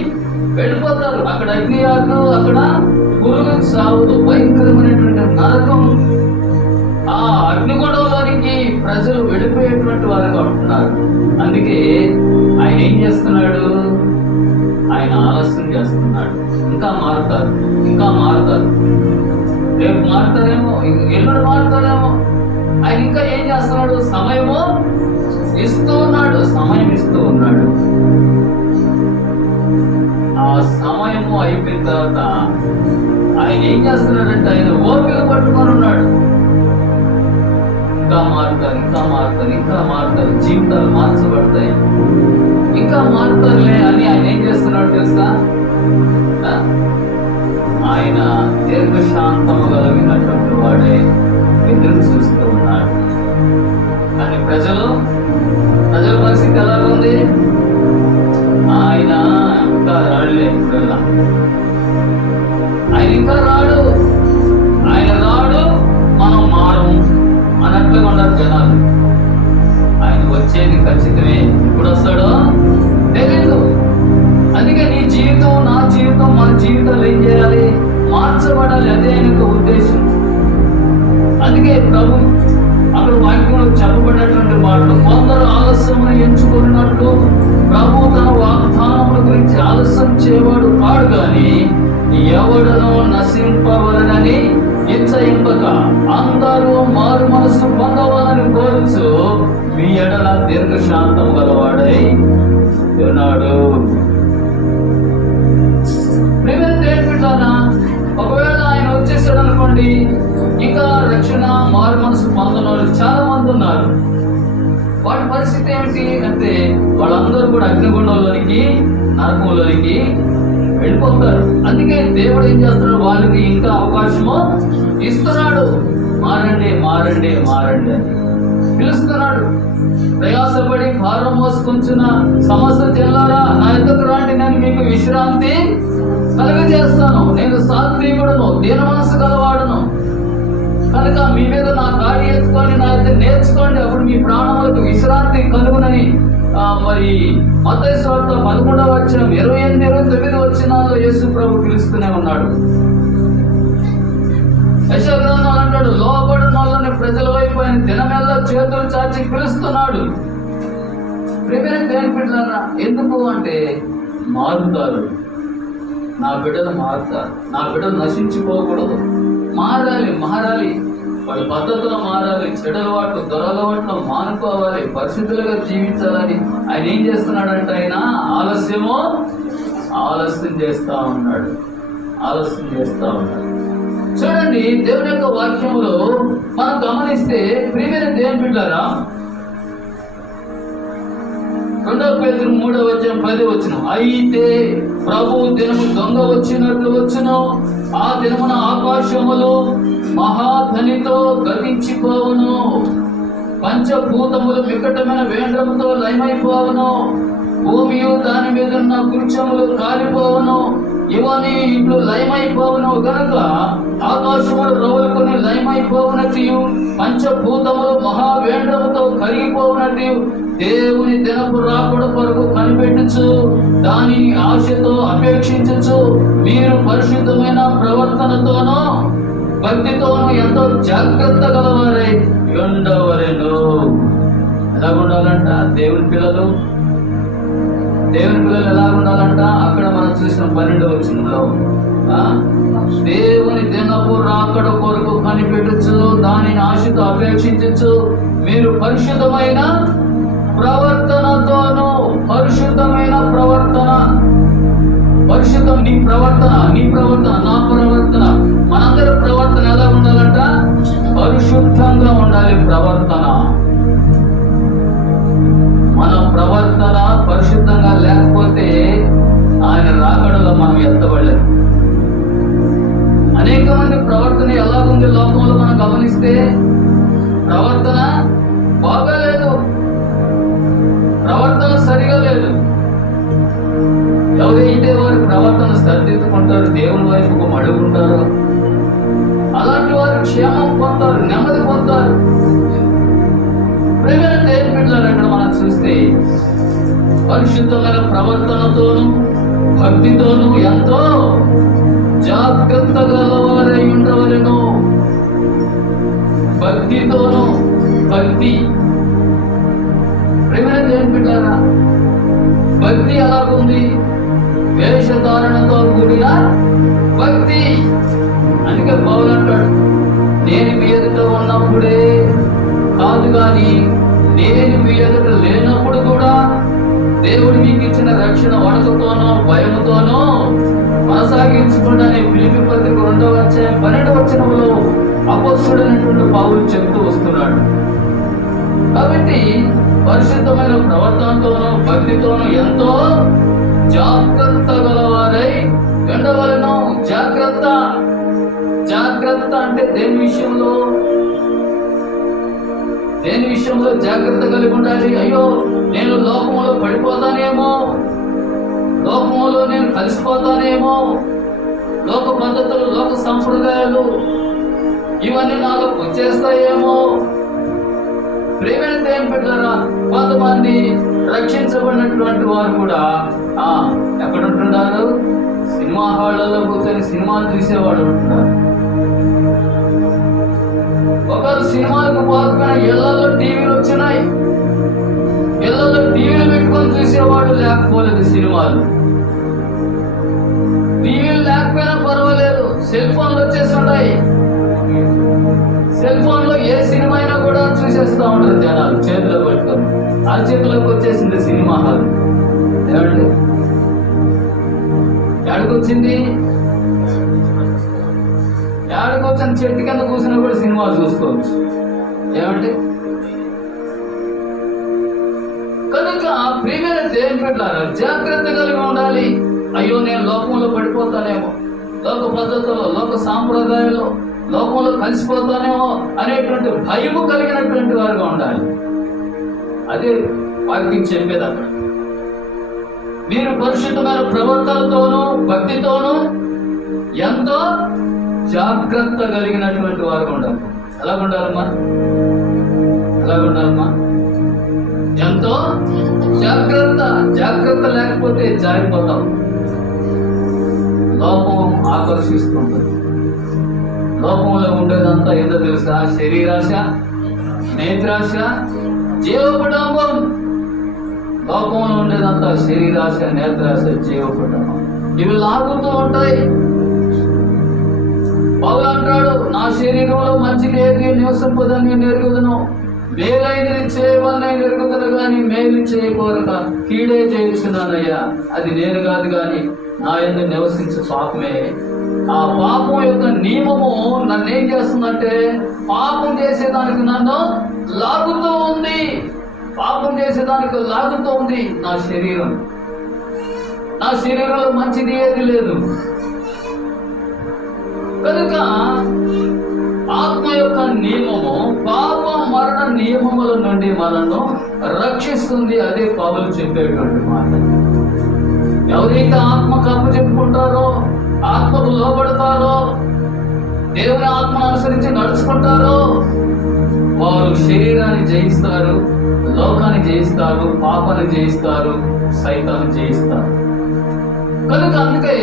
వెళ్ళిపోతారు. అక్కడ అగ్ని ఆకు, అక్కడ పురుగు సాగుతూ భయంకరమైనటువంటి నరకం. ఆ అగ్నిగుండంలోనికి ప్రజలు వెళ్ళిపోయేటువంటి వారుగా ఉంటున్నారు. అందుకే ఆయన ఏం చేస్తున్నాడు? ఆయన ఆలస్యం చేస్తున్నాడు. ఇంకా మారుతారు, ఇంకా మారుతారు. రేపు మారుతారేమో, ఎల్లుండి మారుతారేమో. ఆయన ఇంకా ఏం చేస్తున్నాడు? సమయము ఇస్తూ ఉన్నాడు, సమయం ఇస్తూ ఉన్నాడు. ఆ సమయము అయిపోయిన తర్వాత ఆయన ఏం చేస్తున్నాడంటే ఆయన ఓపిక పట్టుకొని ఉన్నాడు. ఇంకా మారుతారు, ఇంకా మారుతారు, ఇంకా మారుతారు, జీవితాలు మార్చబడతాయి, ఇంకా మారుతారులే అని ఆయన ఏం చేస్తున్నాడు తెలుసా? ఆయన దీర్ఘశాంతము కలిగినటువంటి వాడే ఎదురు చూస్తూ ఉన్నాడు. కానీ ప్రజల పరిస్థితి ఎలా ఉంది? ఆయన ఇంకా రాడులే, ఇప్పుడల్లా ఆయన ఇంకా రాడు, ఆయన రాడు, మనం మారము అన్నట్లుగా ఉన్నారు జనాలు. ఆయన వచ్చేది ఖచ్చితమే. ఎప్పుడు వస్తాడో తెలీదు. అందుకే నీ జీవితం, నా జీవితం, మన జీవితాలు ఏం చేయాలి? మార్చబడాలి. అదే ఆయన ఉద్దేశం. అందుకే ప్రభు అక్కడ వాక్యంలో చెప్పబడినటువంటి మాటలు, కొందరు ఆలస్యమును ఎంచుకున్నట్లు ప్రభు తన వాగ్దానముల గురించి ఆలస్యం చేయవాడు కాడు గాని ఎవడను నశింపవలనని ఇచ్చయింపక అందరూ మారు మనసు పొందవాలని కోరుచు మీ ఎడల దీర్ఘశాంతం గలవాడై ఉన్నాడు. ఒకవేళ ఆయన వచ్చేసాడు అనుకోండి, ఇంకా రక్షణ మారు మనసు పొందిన వాళ్ళు చాలా మంది ఉన్నారు. వాటి పరిస్థితి ఏమిటి అంటే వాళ్ళందరూ కూడా అగ్నిగుండంలోనికి, నరకంలోనికి వెళ్ళిపోతారు. అందుకే దేవుడు ఏం చేస్తున్నాడు? వాళ్ళకి ఇంకా అవకాశము ఇస్తున్నాడు. మారండి, మారండి, మారండి అని. పిలుస్తున్నాడు. ప్రయాసపడి భారం మోసుకుంటున్న సమస్త జనులారా నా యొద్దకు రండి, నేను మీకు విశ్రాంతి కలుగజేస్తాను. నేను సాత్వికుడును, దీన మనసు గలవాడును కనుక మీ మీద నా కాడి ఎత్తుకొని నా యొక్క నేర్చుకోండి, అప్పుడు మీ ప్రాణములకు విశ్రాంతి కలుగునని మరి మత్తయి సువార్త 11వ అధ్యాయం 28, 29 వచనాల్లో యేసు ప్రభు పిలుస్తూనే ఉన్నాడు. యెషయా గ్రంథంలో అంటాడు, లోబడిన వాళ్ళని ప్రజల వైపు ఆయన దినమెల్లా చేతులు చాచి పిలుస్తున్నాడు. ప్రియమైన దేవుని బిడ్డలారా, ఎందుకు అంటే మారుతారు, నా బిడ్డలు మారుతారు, నా బిడ్డలు నశించిపోకూడదు, మారాలి, వాళ్ళ పద్ధతులు మారాలి, చెడలవాట్లు దొరలవాట్లు మానుకోవాలి, పరిశుద్ధులుగా జీవించాలని ఆయన ఏం చేస్తున్నాడంటే ఆయన ఆలస్యం చేస్తా ఉన్నాడు. చూడండి, దేవుని యొక్క వాక్యంలో మనం గమనిస్తే ప్రియమైన దేవుని బిడ్డలారా, 2 పేతురు 3వ అధ్యాయం 10వ వచనం, అయితే ప్రభు దినము దొంగ వచ్చినట్లు వచ్చును, ఆ దినమున ఆకాశములు మహాధ్వనితో గతించిపోవును, పంచభూతములు వికటమైన వేంద్రముతో లయమైపోవును, భూమియు దాని మీద ఉన్న వృక్షములు కాలిపోవును, ఇవన్నీ ఇట్లు లయమైపోవును. గనుక ఆకాశములు రవులుకొని లయమైపోవునట్టు, పంచభూతములు మహావేంద్రముతో కరిగిపోవునట్టు దేవుని దినపు రాకడ కొరకు కనిపెట్టుచు దాని ఆశతో అపేక్షించచ్చు మీరు పరిశుద్ధమైన ప్రవర్తనతోనూ భక్తితోనూ ఎంతో జాగ్రత్త గలవారై ఉండవలెను. ఎలా ఉండాలంట దేవుని పిల్లలు ఎలా ఉండాలంట? అక్కడ మనం చూసిన 12వ వచనంలో, దేవుని దినపు రాకడ కొరకు కనిపెట్టచ్చు దానిని ఆశతో అపేక్షించచ్చు మీరు పరిశుద్ధమైన ప్రవర్తనతోనూ. పరిశుద్ధం నీ ప్రవర్తన, నా ప్రవర్తన, మనందరి ప్రవర్తన ఎలా ఉండాలంట? పరిశుద్ధంగా ఉండాలి ప్రవర్తన. మన ప్రవర్తన పరిశుద్ధంగా లేకపోతే ఆయన రాకడలో మనం ఎత్తబడలేదు. అనేక మంది ప్రవర్తన ఎలాగుంది లోకంలో మనం గమనిస్తే ప్రవర్తన బాగాలేదు, ప్రవర్తన సరిగా లేదు. ఎవరైతే వారి ప్రవర్తన సరిదిద్దుకుంటారు, దేవుని వైపుకు మడుగుంటారో అలాంటి వారు క్షేమం పొందుతారు, నెమ్మది పొందుతారు. ప్రియమైన దేవుని బిడ్డలారా, అక్కడ మనం చూస్తే పరిశుద్ధమైన ప్రవర్తనతోనూ భక్తితోనూ ఎంతో జాగ్రత్తగా గలవారై ఉండవలెను. భక్తి ప్రియమైన దేవుని బిడ్డలారా, భక్తి ఎలాగుంది? వేషధారణతో కూడిన భక్తి. అందుకే పౌలు అంటాడు, నేను మీ ఎదుట ఉన్నప్పుడే కాదు కానీ నేను మీ ఎదుట లేనప్పుడు కూడా దేవుడు మీకు ఇచ్చిన రక్షణ వణుకుతోనో భయముతోనో కొనసాగించుకుంటానే ఫిలిప్పీ పత్రిక 2వ అధ్యాయం 12వ వచనంలో అపొస్తలుడైనటువంటి పౌలు చెప్తూ వస్తున్నాడు. కాబట్టి పరిశుద్ధమైన ప్రవర్తనతోనూ భక్తితోనూ ఎంతో జాగ్రత్త గలవారై ఉండవలెను. జాగ్రత్త అంటే దేని విషయంలో జాగ్రత్త కలిగి ఉండాలి. అయ్యో నేను లోకములో పడిపోతానేమో, లోకములో నేను కలిసిపోతానేమో, లోక పద్ధతులు లోక సంప్రదాయాలు ఇవన్నీ నాలో వచ్చేస్తాయేమో. ప్రియమైన దేవుని బిడ్డలారా, కొంతమంది రక్షించబడినటువంటి వారు కూడా ఎక్కడ ఉంటున్నారు? సినిమా హాళ్లలో కూర్చొని సినిమాలు చూసేవాడు ఉంటున్నారు. ఒకరు సినిమాలకు పోకపోయినా ఇళ్లలో టీవీలు వచ్చినాయి, ఇళ్లలో టీవీలు పెట్టుకొని చూసేవాడు లేకపోలేదు. టీవీలు లేకపోయినా పర్వాలేదు, సెల్ ఫోన్లు వచ్చేస్తున్నాయి. సెల్ ఫోన్ లో ఏ సినిమా అయినా కూడా చూసేస్తా ఉంటారు జనాలు, చేతిలో పెట్టుకొని. అరచేతిలోకి వచ్చేసింది సినిమా హాల్. ఏమండి, ఎక్కడికొచ్చింది? ఎక్కడికొచ్చిన చెట్టు కింద కూర్చున్నా కూడా సినిమా చూసుకోవచ్చు. ఏమండి, కనుక ప్రియమైన దేవుని బిడ్డలారా, జాగ్రత్త కలిగి ఉండాలి. అయ్యో నేను లోకంలో పడిపోతానేమో, లోక పద్ధతుల్లో లోక సాంప్రదాయాల్లో లోకంలో కలిసిపోతానేమో అనేటువంటి భయము కలిగినటువంటి వారుగా ఉండాలి. అదే వాక్యం చెప్పేది అక్కడ. మీరు పరిశుద్ధమైన ప్రవర్తనతోనూ భక్తితోనూ ఎంతో జాగ్రత్త కలిగినటువంటి వారుగా ఉండాలి. ఎలాగుండాలమ్మా? ఎంతో జాగ్రత్త లేకపోతే జారిపోతాం. లోపం ఆకర్షిస్తుంటుంది. లోపంలో ఉండేదంతా ఏదో తెలుసా? శరీరాశ, నేత్రాశ, జీవపటంబం. లోకంలో ఉండేదంతా శరీరాశ, నేత్రాశ, జీవపటంబం. ఇవి లాగుతూ ఉంటాయి. పౌలు అంటాడు, నా శరీరంలో మంచిది ఏది నివసింపదని నేను ఎరుగుదును, మేలైనది చేయవని నేను ఎరుగుదును గాని మేలు చేయకూడక కీడే చేయుచున్నానయ్యా. అది నేను కాదు గాని నా యందు నివసించే పాపమే. ఆ పాపం యొక్క నియమము నన్ను ఏం చేస్తుందంటే పాపం చేసేదానికి నన్ను లాగుతూ ఉంది. పాపం చేసేదానికి లాగుతూ ఉంది నా శరీరంలో మంచిది ఏది లేదు. కనుక ఆత్మ యొక్క నియమము పాప మరణ నియమముల నుండి మనను రక్షిస్తుంది. అదే పౌలు చెప్పేటువంటి మాట. ఎవరైతే ఆత్మకు అప్పచెప్పుకుంటారో, ఆత్మకు లోబడతారో, దేవుని ఆత్మను అనుసరించి నడుచుకుంటారో వారు శరీరాన్ని జయిస్తారు, లోకాన్ని జయిస్తారు, పాపాన్ని జయిస్తారు, సైతాన్ని జయిస్తారు. కనుక అందుకే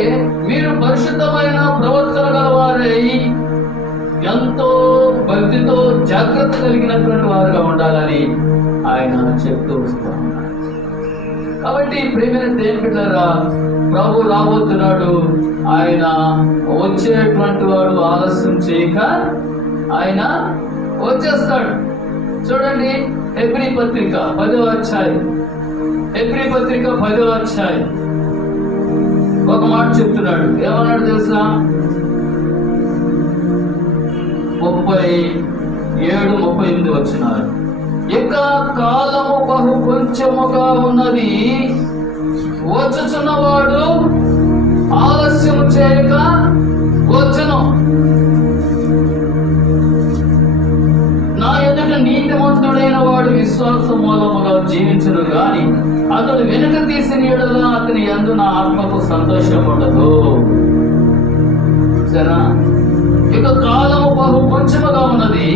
మీరు పరిశుద్ధమైన ప్రవర్తన గలవారై ఎంతో భక్తితో జాగ్రత్త కలిగినటువంటి వారుగా ఉండాలని ఆయన చెప్తూ వస్తూ ఉన్నారు. కాబట్టి ప్రేమైన దేవుని బిడ్డలారా, ప్రభు రాబోతున్నాడు. ఆయన వచ్చేటువంటి వాడు ఆలస్యం చేయక ఆయన వచ్చేస్తాడు. చూడండి, హెబ్రీ పత్రిక 10వ అధ్యాయం ఒక మాట చెప్తున్నాడు. ఏమన్నాడు తెలుసా? 37-38 వచనాలు. ఇక కాలము బహు కొంచెముగా ఉన్నది, వచ్చుచున్నవాడు ఆలస్యం చేయక వచ్చును. నా ఎదుట నీతిమంతుడైన వాడు విశ్వాస మూలముగా జీవించును గాని అతడు వెనుక తీసిన యెడల అతని యందు నా ఆత్మకు సంతోషం ఉండదు. సరేనా? ఇక కాలము బహు కొంచెముగా ఉన్నది,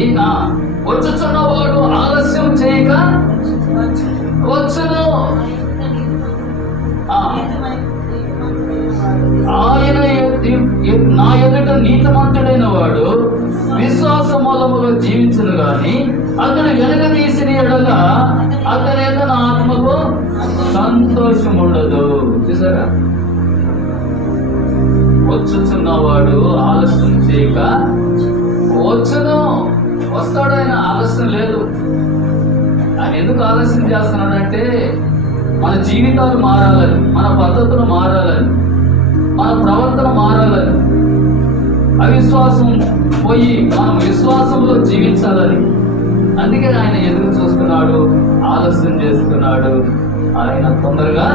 వచ్చుచున్నవాడు ఆలస్యం చేయక వచ్చును. ఆయన నా ఎదుట నీతిమంతుడైన వాడు విశ్వాస మూలముగా జీవించును గాని అతను వెనుక తీసిన యెడల అతని యందు నా ఆత్మకు సంతోషం ఉండదు. చూసారా? వచ్చుచున్నవాడు ఆలస్యం చేయక వచ్చును. వస్తాడు ఆయన, ఆలస్యం లేదు. ఆయన ఎందుకు ఆలస్యం చేస్తున్నాడంటే మన జీవితాలు మారాలని, మన పద్ధతులు మారాలని, మన ప్రవర్తన మారాలని, అవిశ్వాసం పోయి మనం విశ్వాసంలో జీవించాలని. అందుకే ఆయన ఎదురు చూస్తున్నాడు, ఆలస్యం చేస్తున్నాడు. ఆయన తొందరగా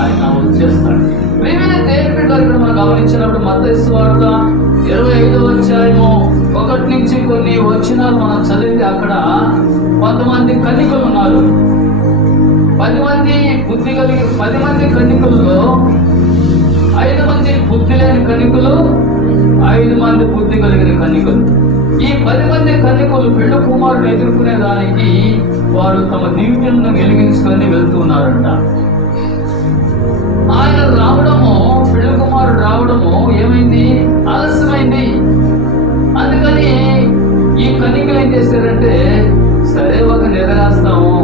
ఆయన వచ్చేస్తాడు. ప్రియమైన దేవుని బిడ్డలారా, ఇక్కడ మనం గమనించినప్పుడు మత్తయి సువార్త 25వ అధ్యాయము 1 నుంచి కొన్ని వచనాలు మనం చదివితే అక్కడ 10 మంది కన్యకలు ఉన్నారు. 10 మంది కన్యకుల్లో 5 మంది బుద్ధి లేని కన్యకులు, 5 మంది బుద్ధి కలిగిన కన్యకులు. ఈ 10 మంది కన్యకులు పెళ్లి కుమారుడు ఎదుర్కొనే దానికి వారు తమ దీవెనలను వెలిగించుకొని వెళ్తున్నారంట. ఆయన రావడము, పెళ్లి కుమారుడు రావడము ఏమైంది? ఆలస్యమైంది. అందుకని ఈ కన్యకలు ఏం చేశారంటే, సరే ఒక నిద్రేస్తాము,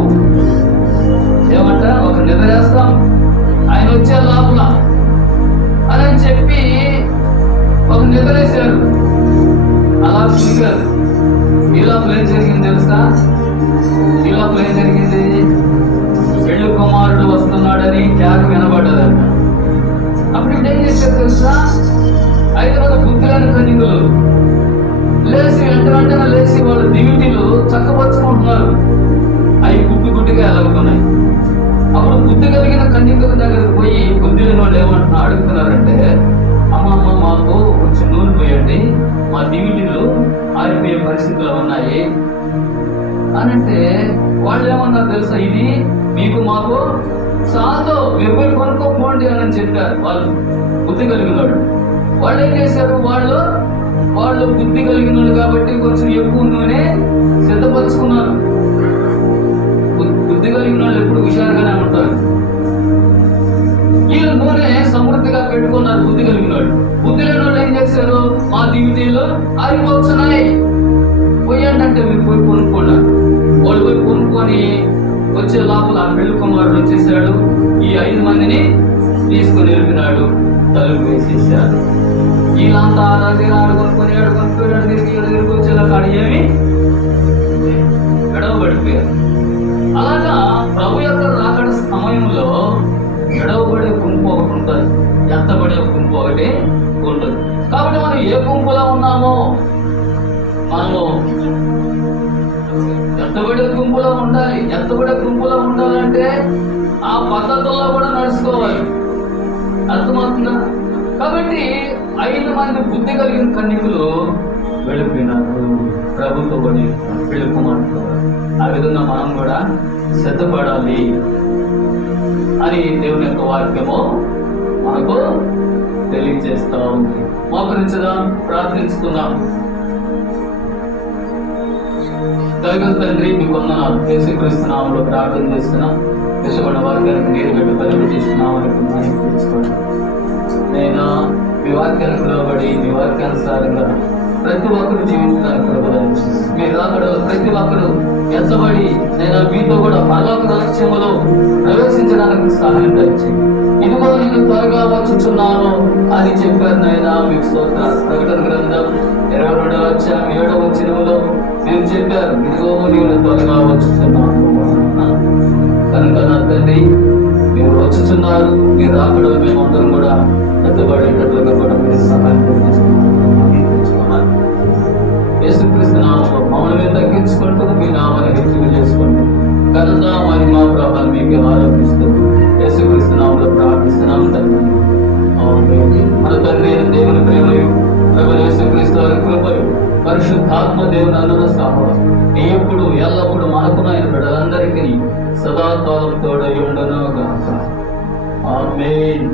ఏమంటారు, ఒక నిద్రేస్తాం ఆయన వచ్చే లోపల అని చెప్పి ఒక నిద్రేశారు. అలా చూశారు. ఈ లోపల ఏం జరిగింది తెలుసా? ఈ లోపల ఏం జరిగింది? పెళ్లి కుమారుడు వస్తున్నాడని కేక వినబడ్డదంట. అప్పుడు ఇప్పుడు ఏం చేశారు తెలుసా? 5 మంది బుద్ధి లేని కన్యకులు లేచి వెంటనే లేచి వాళ్ళ దివిటీలు చక్కపరుచుకుంటున్నారు. అవి గుడ్డుగా ఎలాగుతున్నాయి. అప్పుడు బుద్ధి కలిగిన కన్యకుల దగ్గరకు పోయి బుద్ధి లేని వాళ్ళు ఏమంటున్నా అడుగుతున్నారంటే, అమ్మ మాకు కొంచెం నూనె పోయండి, మా దివిటీలు ఇది మీకు మాకు చాలు, మీరు పోయి కొనుక్కోపోండి అని చెప్పారు వాళ్ళు. బుద్ధి కలిగిన వాళ్ళు ఏం చేశారు, వాళ్ళు బుద్ధి కలిగిన కాబట్టి కొంచెం ఎక్కువ నూనె సిద్ధపరుచుకున్నారు. బుద్ధి కలిగిన వాళ్ళు ఎప్పుడు హుషారుగానే ఉంటారు. వీళ్ళు నూనె సమృద్ధిగా పెట్టుకున్నారు బుద్ధి కలిగిన వాళ్ళు. బుద్ధి లేని వాళ్ళు ఏం చేశారు, మా దివిటీలు ఆరిపోతున్నాయి, పోయండి అంటే మీరు పోయి కొనుక్కున్నారు. వాళ్ళు పోయి కొనుక్కొని వచ్చే లోపల ఆ పెళ్లి కుమారుడు వచ్చేసాడు. ఈ 5 మందిని తీసుకుని వెళ్ళినాడు, తలుపు వేసేసాడు. వీళ్ళంతా ఆడుకొని తిరిగి వచ్చేలా కాడ ఏమి గడవ పడిపోయారు. అలాగా ప్రభు యొక్క రాకడ సమయంలో గడవబడే గుంపు ఒకటి ఉంటుంది, ఎత్తబడే గుంపు ఒకటి ఉంటుంది. కాబట్టి మనం ఏ గుంపులో ఉన్నామో, మనము ఎత్తబడే గుంపులో ఉండాలి. ఎత్తబడే గుంపులో ఉండాలంటే ఆ పద్ధతుల్లో కూడా నడుచుకోవాలి. అర్థమవుతుందా? కాబట్టి 5 మంది బుద్ధి కలిగిన కన్యకులు వెళ్ళిపోయినారు ప్రభుత్వ పెళ్లి కుమార్తె. ఆ విధంగా మనం కూడా సిద్ధపడాలి అని దేవుని యొక్క వాక్యము మనకు తెలియజేస్తా ఉంది. మోకరించుదాం, ప్రార్థించుకుందాం. దైవ తండ్రి, మీ వందనాలు. యేసుక్రీస్తు నామములో ప్రార్థన చేస్తున్నా. విషయపడిన వాక్యానికి నీరు పెట్టి బలి చేస్తున్నామని తెలుసుకోండి. నేను మీ వాక్యాలకు లోబడి మీ వాక్యానుసారంగా ప్రతి ఒక్కరు జీవించడానికి ప్రబలించింది. మీ రాకడలో ప్రతి ఒక్కరు ఎత్తబడి నేను మీతో కూడా పరలోక రహస్యములో ప్రవేశించడానికి సహాయం తెచ్చి, ఇదిగో నేను త్వరగా వచ్చుచున్నాను అని చెప్పారు నాయన. మీకు స్తోత్ర. ప్రకటన గ్రంథం 22వ అధ్యాయం 7వ వచనములో మీరు చెప్పారు, ఇదిగో నేను త్వరగా వచ్చుచున్నాను. కనుక నా తండ్రి, మీరు వచ్చుచున్నారు. మీరు రాకడలో మేమందరం కూడా ఎత్తబడేటట్లుగా కూడా మీరు సహాయం తెచ్చుకున్నారు. యేసుక్రీస్తు నామములో మమ్మల్ని తగ్గించుకుంటూ మీ నామాన్ని హెచ్చింపు చేసుకోండి. ఘనత మహిమ ప్రభావం మీకు ఆరోపిస్తూ యేసుక్రీస్తు నామములో ప్రార్థిస్తున్నాం తండ్రి. మన తండ్రి అయిన దేవుని ప్రేమయు, ప్రభు యేసుక్రీస్తు వారి కృపయు, పరిశుద్ధాత్మ దేవుని అందరూ సహవాసం ఎప్పుడు ఎల్లప్పుడు మనకున్న ఆయన బిడ్డలందరికీ సదాకాలం తోడై ఉండును గాక. ఆమేన్.